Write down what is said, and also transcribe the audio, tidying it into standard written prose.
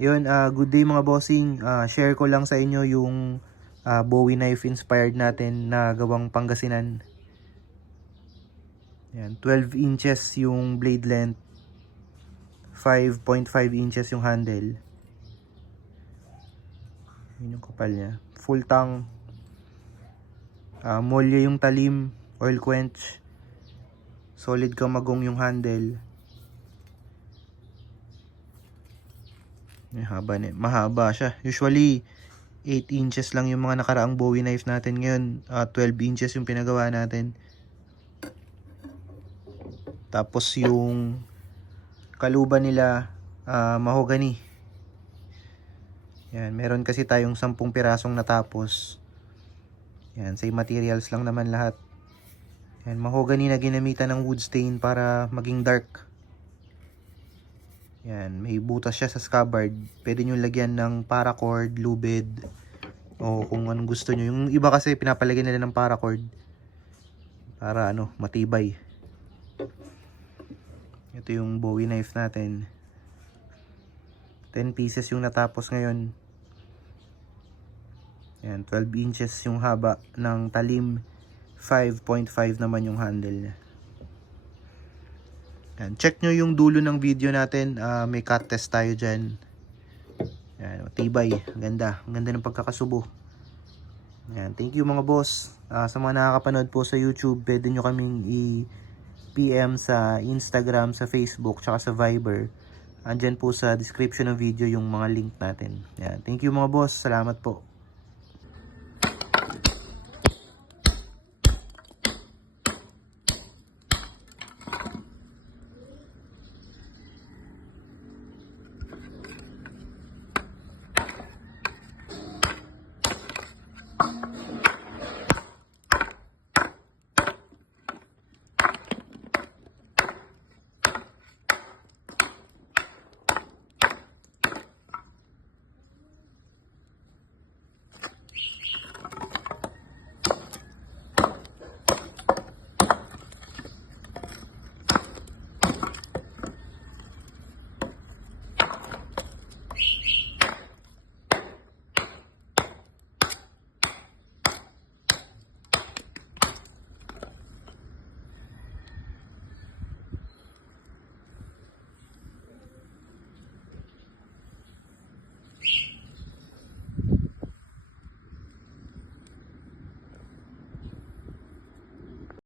Yun, good day mga bossing. Share ko lang sa inyo yung Bowie knife inspired natin na gawang Pangasinan. Yan, 12 inches yung blade length, 5.5 inches yung handle. Yun yung kapal niya. Full tang. Molye yung talim, oil quench. Solid kamagong yung handle. Mahaba siya. Usually 8 inches lang yung mga nakaraang Bowie knife natin. Ngayon 12 inches yung pinagawa natin. Tapos yung kaluban nila mahogany. Yan, meron kasi tayong 10 pirasong natapos. Yan, same materials lang naman lahat. Yan, mahogany na ginamitan ng wood stain para maging dark. Yan, may butas siya sa scabbard. Pwede nyo lagyan ng paracord, lubid, o kung anong gusto nyo. Yung iba kasi pinapalagyan nila ng paracord para matibay. Ito yung Bowie knife natin. 10 pieces yung natapos ngayon. Yan, 12 inches yung haba ng talim, 5.5 naman yung handle niya. Yan, check nyo yung dulo ng video natin, may cut test tayo dyan. Yan, tibay, ganda ng pagkakasubo. Yan, thank you mga boss. Sa mga nakakapanood po sa YouTube, pwede nyo kaming i-PM sa Instagram, sa Facebook, tsaka sa Viber. Andyan po sa description ng video yung mga link natin. Yan, thank you mga boss, salamat po.